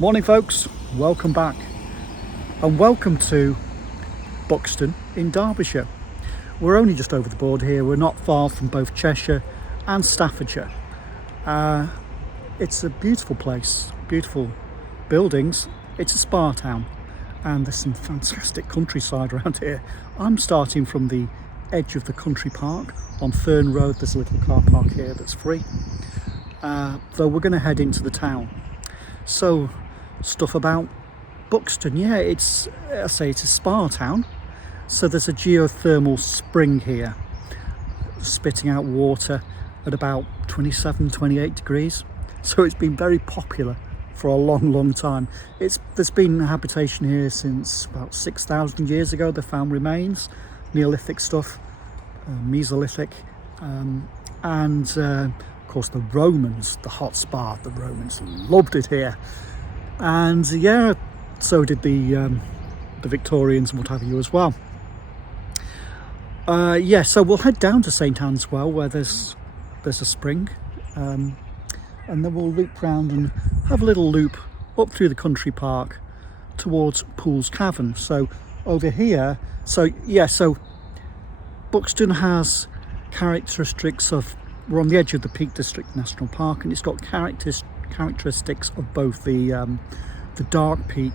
Morning folks, welcome back and welcome to Buxton in Derbyshire. We're only just over the border here, we're not far from both Cheshire and Staffordshire. It's a beautiful place, beautiful buildings, it's a spa town and there's some fantastic countryside around here. I'm starting from the edge of the country park on Fern Road. There's a little car park here that's free, though we're going to head into the town. So stuff about Buxton, it's a spa town, so there's a geothermal spring here spitting out water at about 27-28 degrees, so it's been very popular for a long time. There's been habitation here since about 6,000 years ago. They found remains, Neolithic stuff, Mesolithic, and of course the Romans, the hot spa, the Romans loved it here. And so did the Victorians and what have you as well. So we'll head down to St Anne's Well, where there's a spring, and then we'll loop round and have a little loop up through the country park towards Pools Cavern. So over here, so Buxton has characteristics of, we're on the edge of the Peak District National Park, and it's got characteristics of both the dark peak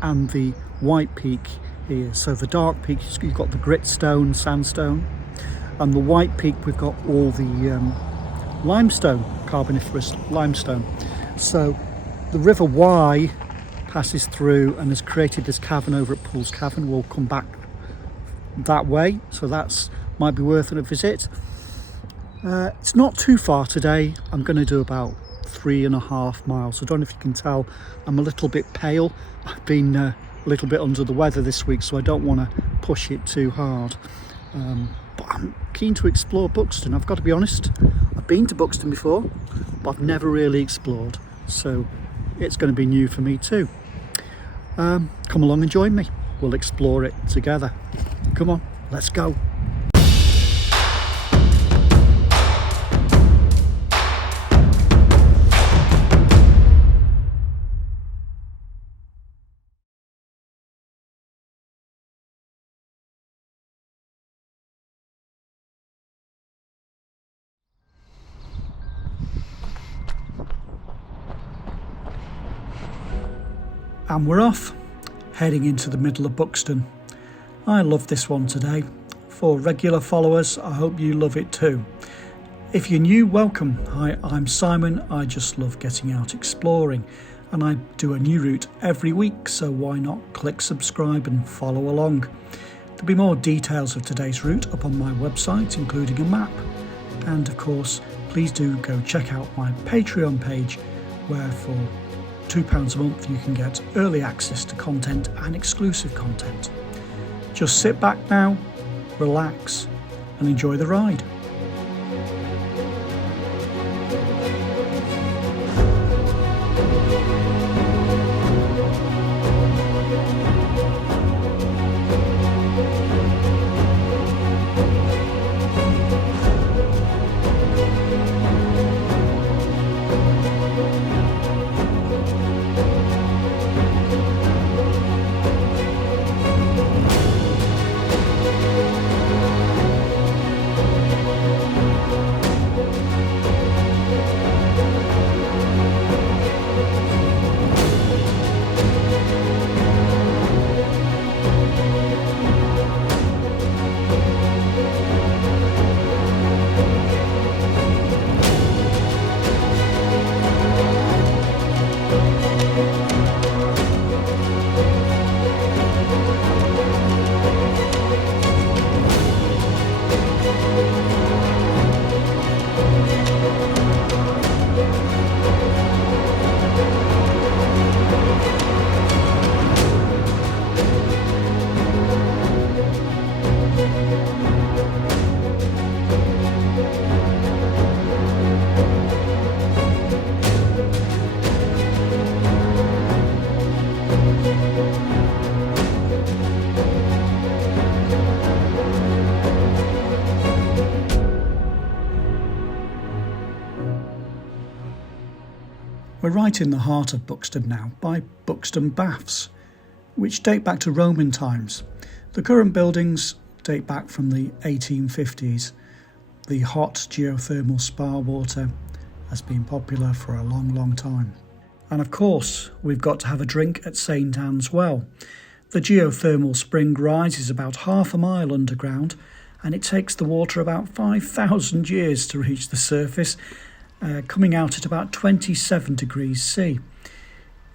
and the white peak here. So the dark peak, you've got the gritstone, sandstone, and the white peak we've got all the limestone, carboniferous limestone. So the River Wye passes through and has created this cavern over at Pools Cavern. We'll come back that way, so that's might be worth a visit. It's not too far today. I'm going to do about 3.5 miles. I don't know if you can tell, I'm a little bit pale. I've been a little bit under the weather this week, so I don't want to push it too hard. But I'm keen to explore Buxton. I've got to be honest, I've been to Buxton before, but I've never really explored, so it's going to be new for me too. Come along and join me. We'll explore it together. Come on, let's go. And we're off, heading into the middle of Buxton. I love this one today. For regular followers, I hope you love it too. If you're new, welcome. Hi, I'm Simon. I just love getting out exploring, and I do a new route every week, so why not click subscribe and follow along. There'll be more details of today's route up on my website, including a map. And of course, please do go check out my Patreon page, where for £2 a month you can get early access to content and exclusive content. Just sit back now, relax and enjoy the ride. We're right in the heart of Buxton now, by Buxton Baths, which date back to Roman times. The current buildings date back from the 1850s. The hot geothermal spa water has been popular for a long time. And of course, we've got to have a drink at St Anne's Well. The geothermal spring rises about half a mile underground, and it takes the water about 5,000 years to reach the surface, coming out at about 27 degrees C.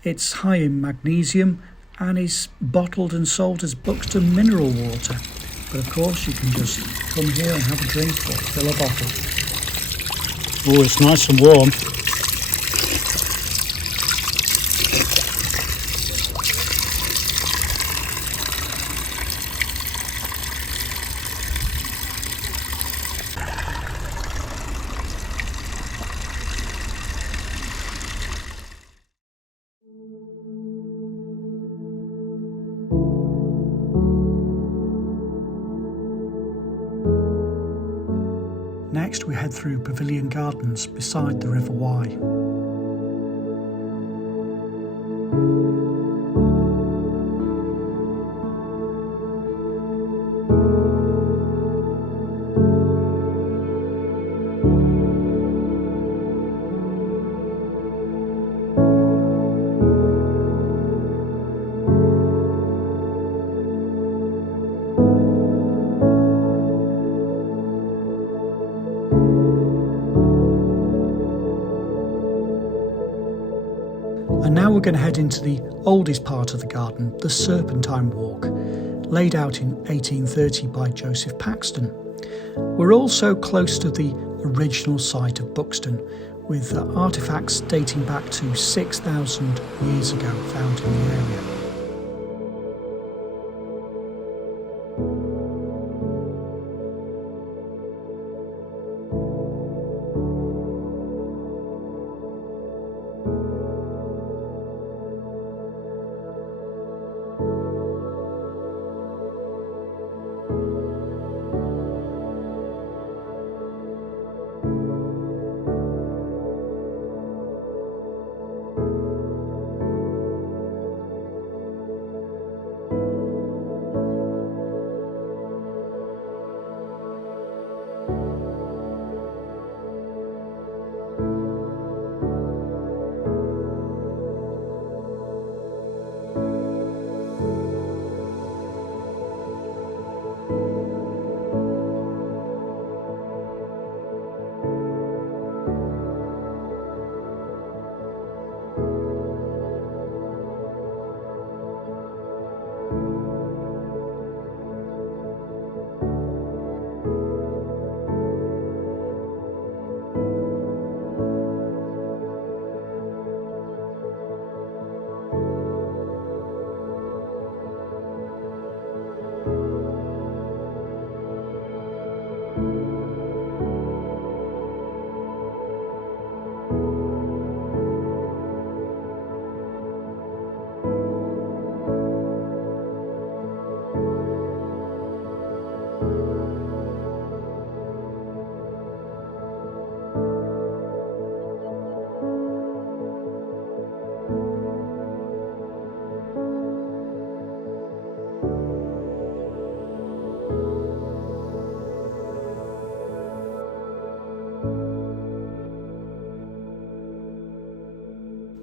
It's high in magnesium and is bottled and sold as Buxton mineral water. But of course you can just come here and have a drink or fill a bottle. Oh, it's nice and warm. Next we head through Pavilion Gardens beside the River Wye. And now we're going to head into the oldest part of the garden, the Serpentine Walk, laid out in 1830 by Joseph Paxton. We're also close to the original site of Buxton, with artefacts dating back to 6,000 years ago found in the area.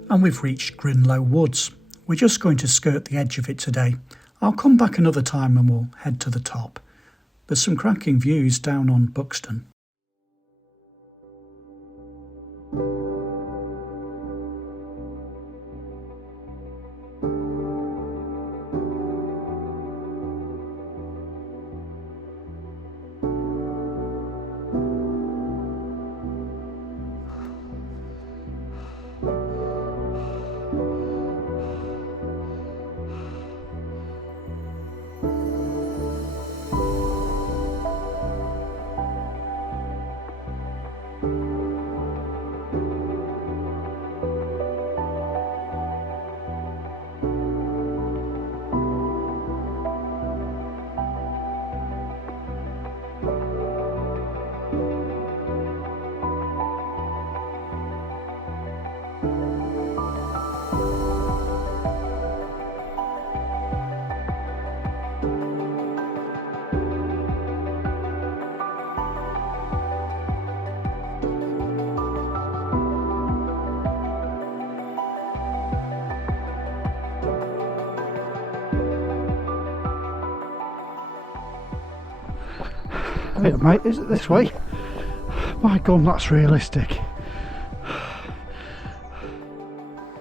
And we've reached Grin Woods. We're just going to skirt the edge of it today. I'll come back another time and we'll head to the top. There's some cracking views down on Buxton. Wait, mate, is it this way? My God, that's realistic.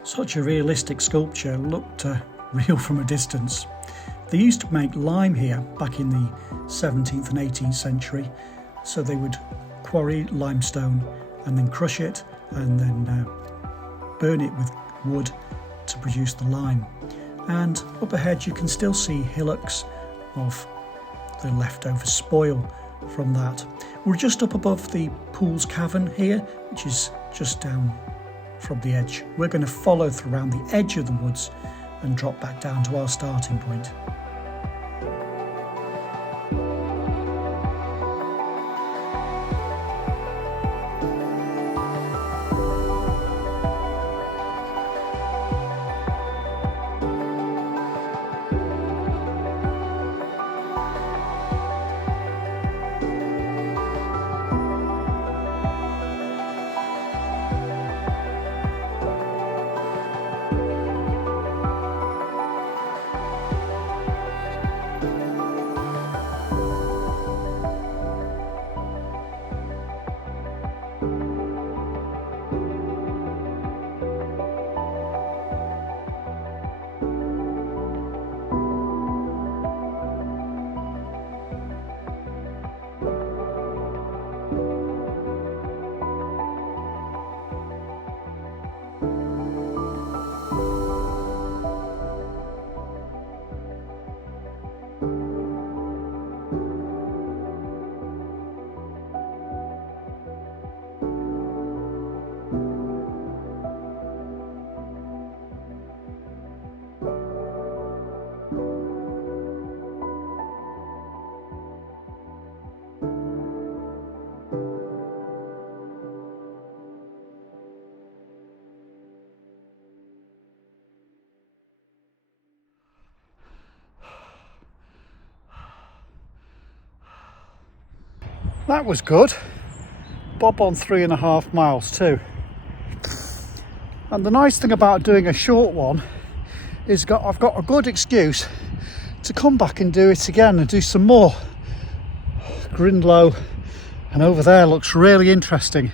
Such a realistic sculpture looked real from a distance. They used to make lime here back in the 17th and 18th century, so they would quarry limestone and then crush it and then burn it with wood to produce the lime. And up ahead you can still see hillocks of the leftover spoil from that. We're just up above the Pool's Cavern here, which is just down from the edge. We're going to follow around the edge of the woods and drop back down to our starting point. That was good. Bob on 3.5 miles too. And the nice thing about doing a short one is I've got a good excuse to come back and do it again and do some more. Grin low, and over there looks really interesting.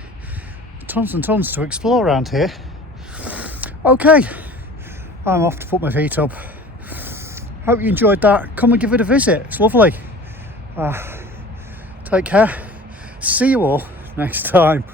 Tons and tons to explore around here. Okay, I'm off to put my feet up. Hope you enjoyed that. Come and give it a visit, it's lovely. Take care. See you all next time.